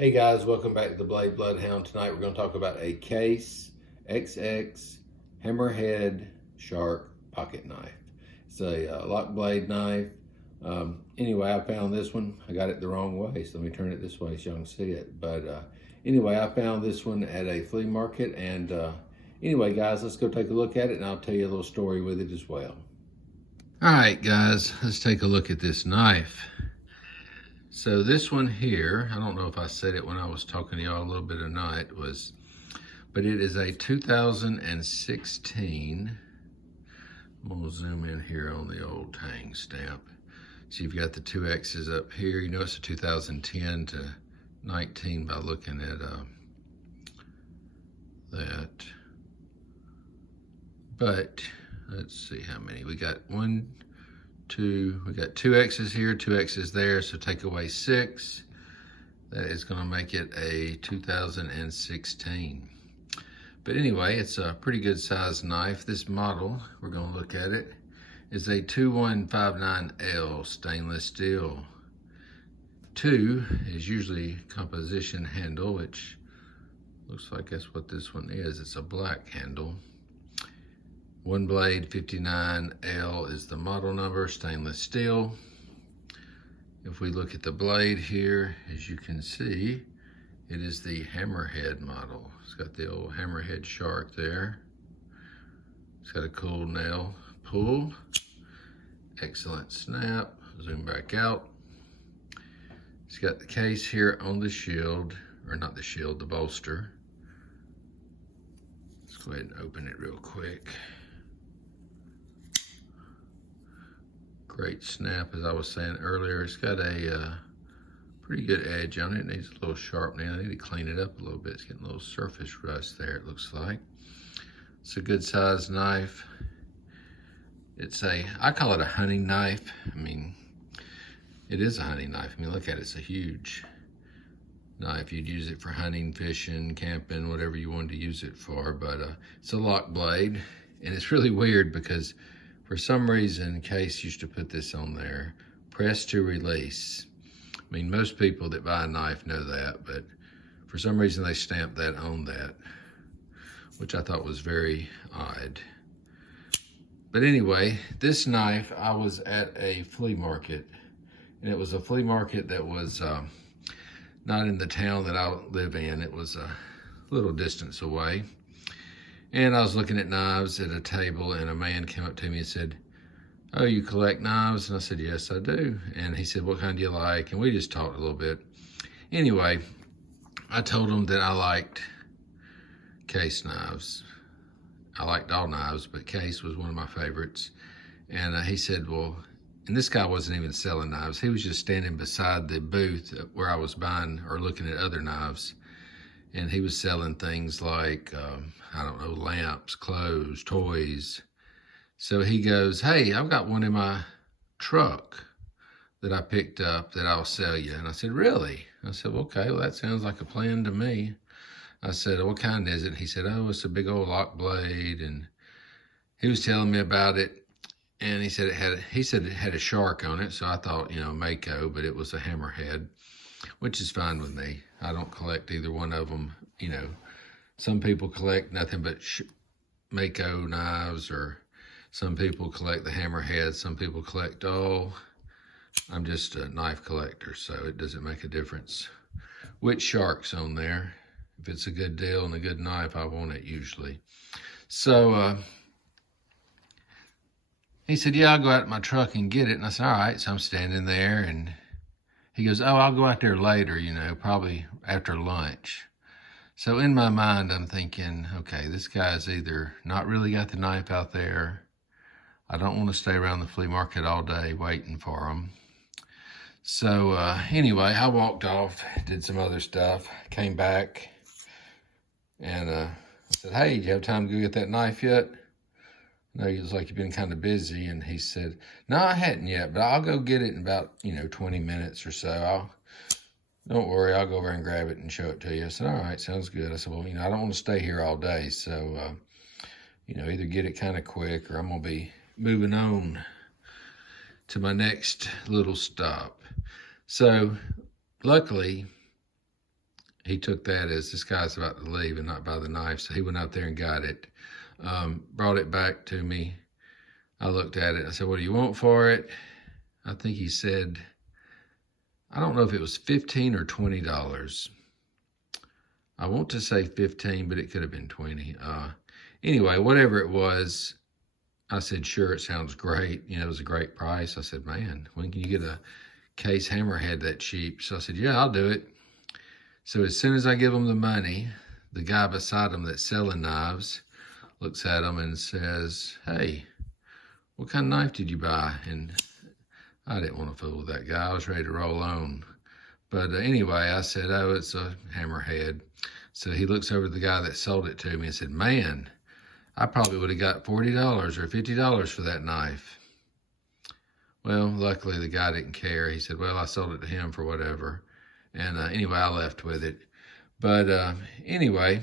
Hey guys, welcome back to the Blade Bloodhound. Tonight we're going to talk about a Case XX Hammerhead Shark pocket knife. It's a lock blade knife. Anyway, I found this one. I got it the wrong way, so let me turn it this way so you can see it. But anyway, I found this one at a flea market. And anyway, guys, let's go take a look at it and I'll tell you a little story with it as well. All right, guys, let's take a look at this knife. So this one here, I don't know if I said it when I was talking to y'all a little bit tonight, but it is a 2016. I'm gonna zoom in here on the old tang stamp. So you've got the two X's up here. You know it's a 2010 to 19 by looking at that. But let's see how many. We got we got two X's here, two X's there, so take away 6. That is gonna make it a 2016. But anyway, it's a pretty good sized knife. This model, we're gonna look at it, is a 2159L stainless steel. 2 is usually composition handle, which looks like that's what this one is. It's a black handle. One blade 59L is the model number, stainless steel. If we look at the blade here, as you can see, it is the Hammerhead model. It's got the old Hammerhead shark there. It's got a cool nail pull. Excellent snap. Zoom back out. It's got the case here on the shield, or not the shield, the bolster. Let's go ahead and open it real quick. Great snap, as I was saying earlier. It's got a pretty good edge on it. It needs a little sharpening. I need to clean it up a little bit. It's getting a little surface rust there, it looks like. It's a good sized knife. I call it a hunting knife. I mean, it is a hunting knife. I mean, look at it, it's a huge knife. You'd use it for hunting, fishing, camping, whatever you wanted to use it for, but it's a lock blade. And it's really weird because for some reason, Case used to put this on there, press to release. I mean, most people that buy a knife know that, but for some reason they stamped that on that, which I thought was very odd. But anyway, this knife, I was at a flea market, and it was a flea market that was not in the town that I live in. It was a little distance away. And I was looking at knives at a table, and a man came up to me and said, "Oh, you collect knives?" And I said, "Yes, I do." And he said, "What kind do you like?" And we just talked a little bit. Anyway, I told him that I liked Case knives. I liked all knives, but Case was one of my favorites. And he said, well, and this guy wasn't even selling knives. He was just standing beside the booth where I was buying or looking at other knives. And he was selling things like, I don't know, lamps, clothes, toys. So he goes, "Hey, I've got one in my truck that I picked up that I'll sell you." And I said, "Really?" I said, "Well, okay, well, that sounds like a plan to me." I said, "What kind is it?" And he said, "Oh, it's a big old lock blade." And he was telling me about it. And he said it had a shark on it. So I thought, Mako, but it was a Hammerhead, which is fine with me. I don't collect either one of them. Some people collect nothing but Mako knives, or some people collect the Hammerhead. Some people collect all. I'm just a knife collector, so it doesn't make a difference which shark's on there. If it's a good deal and a good knife, I want it usually. So he said, "Yeah, I'll go out to my truck and get it." And I said, "All right." So I'm standing there, and he goes, "Oh, I'll go out there later, probably after lunch." So in my mind, I'm thinking, okay, this guy's either not really got the knife out there. I don't want to stay around the flea market all day waiting for him. So anyway, I walked off, did some other stuff, came back, and I said, "Hey, do you have time to go get that knife yet?" No, he was like, "You've been kind of busy." And he said, "No, I hadn't yet, but I'll go get it in about, 20 minutes or so. Don't worry, I'll go over and grab it and show it to you." I said, "All right, sounds good." I said, "Well, I don't want to stay here all day. So, either get it kind of quick, or I'm going to be moving on to my next little stop." So luckily, he took that as this guy's about to leave and not buy the knife. So he went out there and got it, brought it back to me. I looked at it. I said, what do you want for it? I think he said, I don't know if it was $15 or $20. I want to say 15, but it could have been 20. Anyway, whatever it was, I said, sure, it sounds great. You know, it was a great price. I said, man, when can you get a case hammerhead that cheap? So I said, yeah, I'll do it. So as soon as I give him the money, the guy beside him that's selling knives looks at him and says, hey, what kind of knife did you buy? And I didn't want to fool with that guy. I was ready to roll on. But anyway, I said, oh, it's a hammerhead. So he looks over at the guy that sold it to me and said, man, I probably would have got $40 or $50 for that knife. Well, luckily the guy didn't care. He said, well, I sold it to him for whatever. And anyway, I left with it. But anyway,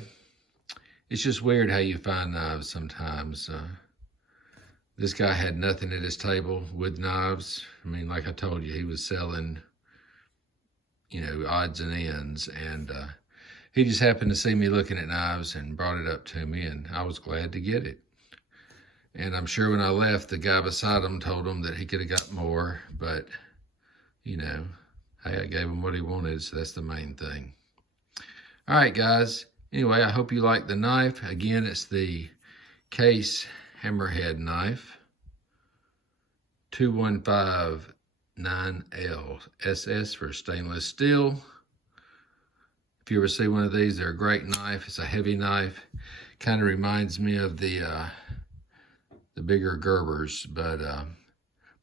it's just weird how you find knives sometimes. This guy had nothing at his table with knives. I mean, like I told you, he was selling, you know, odds and ends. And he just happened to see me looking at knives and brought it up to me, and I was glad to get it. And I'm sure when I left, the guy beside him told him that he could have got more, but, you know, hey, I gave him what he wanted, so that's the main thing. All right, guys. Anyway, I hope you like the knife. Again, it's the Case Hammerhead knife, 2159L SS for stainless steel. If you ever see one of these, they're a great knife. It's a heavy knife. Kind of reminds me of the bigger Gerbers, but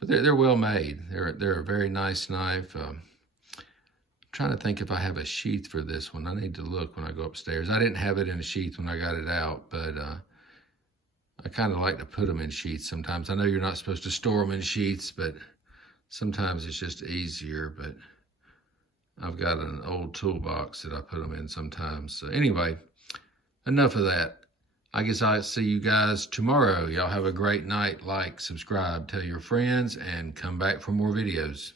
they're well made. They're a very nice knife. I'm trying to think if I have a sheath for this one. I need to look when I go upstairs. I didn't have it in a sheath when I got it out, but I kind of like to put them in sheaths sometimes. I know you're not supposed to store them in sheaths, but sometimes it's just easier. But I've got an old toolbox that I put them in sometimes. So anyway, enough of that. I guess I'll see you guys tomorrow. Y'all have a great night. Like, subscribe, tell your friends, and come back for more videos.